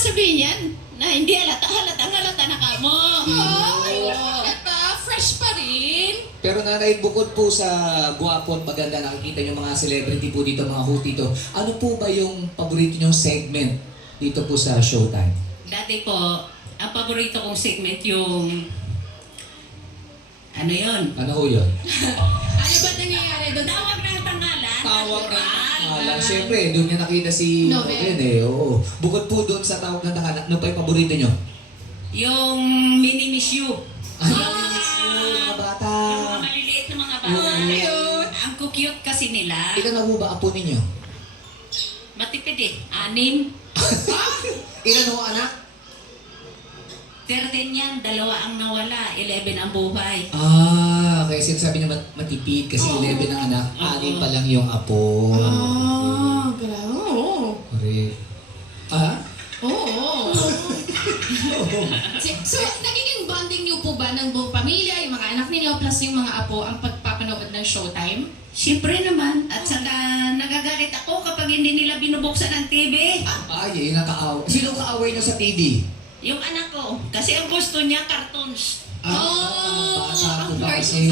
sasabihin yan? Na hindi halata na ka mo. Ay, bakit fresh pa rin? Pero nanay, bukod po sa gwapo at maganda, nakikita niyo mga celebrity po dito, mga host dito. Ano po ba yung paborito niyong segment dito po sa Showtime? Dati po, ang paborito kong segment yung... Ano yun? Ano ho yun? Ano ba nangyayari doon? Tawag ng tangalan. Tawag ng tangalan. Siyempre, doon niya nakita si Novel. Novel eh. Oo. Bukod po doon sa tawag ng tangalan, ano pa yung paborito niyo? Yung mini-miss you. Ay, mga bata. Yung mga maliliit na mga bata. Ayun. Ang cute kasi nila. Ilan na po ba apo ninyo? Matipid eh. 6. Ilan ho anak? 13 yan. 2 ang nawala. 11 ang buhay. Ah, kaya sinasabi niya matipid kasi 11 ang anak, Oo. 6 pa lang yung apo. Grabe. Oo. Correct. Ah? Oo. So, nagiging bonding niyo po ba ng buong pamilya, yung mga anak ninyo, plus yung mga apo, ang pagpapanood ng Showtime? Siyempre naman. At saka nagagalit ako kapag hindi nila binubuksan ang TV. Ay, yun ang kaaway. Sino kaaway niyo sa TV? Yung anak ko. Kasi ang gusto niya, cartoons. Ah, bata po ba ang kasi?